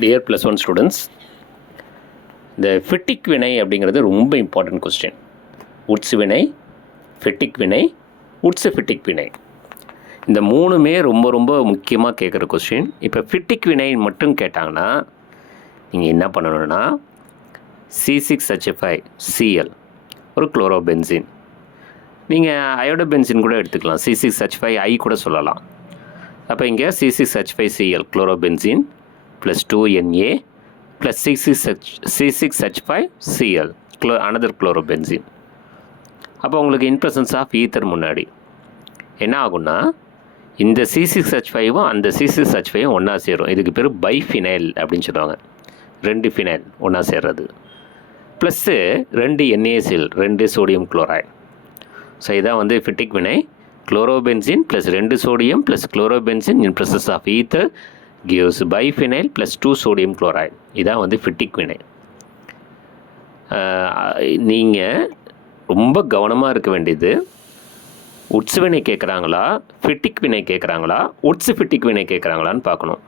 Dear plus one students இந்த Fittig வினை அப்படிங்கிறது ரொம்ப இம்பார்ட்டண்ட் கொஸ்டின் உட்ஸ் வினை ஃபிட்டிக் வினை உட்ஸ் ஃபிட்டிக் வினை இந்த மூணுமே ரொம்ப ரொம்ப முக்கியமாக கேட்குற கொஸ்டின் இப்போ ஃபிட்டிக் வினை மட்டும் கேட்டாங்கன்னா நீங்கள் என்ன பண்ணணும்னா C six H F I five C L ஒரு குளோரோபென்சின் நீங்கள் அயோடோபென்சின் கூட எடுத்துக்கலாம். C six H five I கூட சொல்லலாம். அப்போ இங்கே C six H five C L chlorobenzene plus two N A plus six six H C six five C L glow another அப்போ உங்களுக்கு இன்ப்ரெசன்ஸ் ஆஃப் ஈத்தர் முன்னாடி. என்ன ஆகும்னா இந்த சி சிக்ஸ் ஹெச் ஃபைவும் அந்த சி சிக்ஸ் ஹெச் ஃபைவும் ஒன்றா சேரும். இதுக்கு பேர் பைஃபினைல் அப்படின்னு சொல்லுவாங்க. ரெண்டு ஃபினைல் ஒன்றா சேர்றது. ப்ளஸ்ஸு ரெண்டு என்ஏசில் ரெண்டு சோடியம் குளோரைட் ஸோ இதான் வந்து ஃபிட்டிக் வினை. குளோரோபென்சின் ப்ளஸ் ரெண்டு sodium plus chlorobenzene in presence of ether gives biphenyl plus two sodium chloride இதான் வந்து ஃபிட்டிக் வினை. நீங்கள் ரொம்ப கவனமாக இருக்க வேண்டியது உட்ஸ் வினை கேட்குறாங்களா ஃபிட்டிக் வினை கேட்குறாங்களா உட்ஸ் ஃபிட்டிக் வினை கேட்குறாங்களான்னு பார்க்கணும்.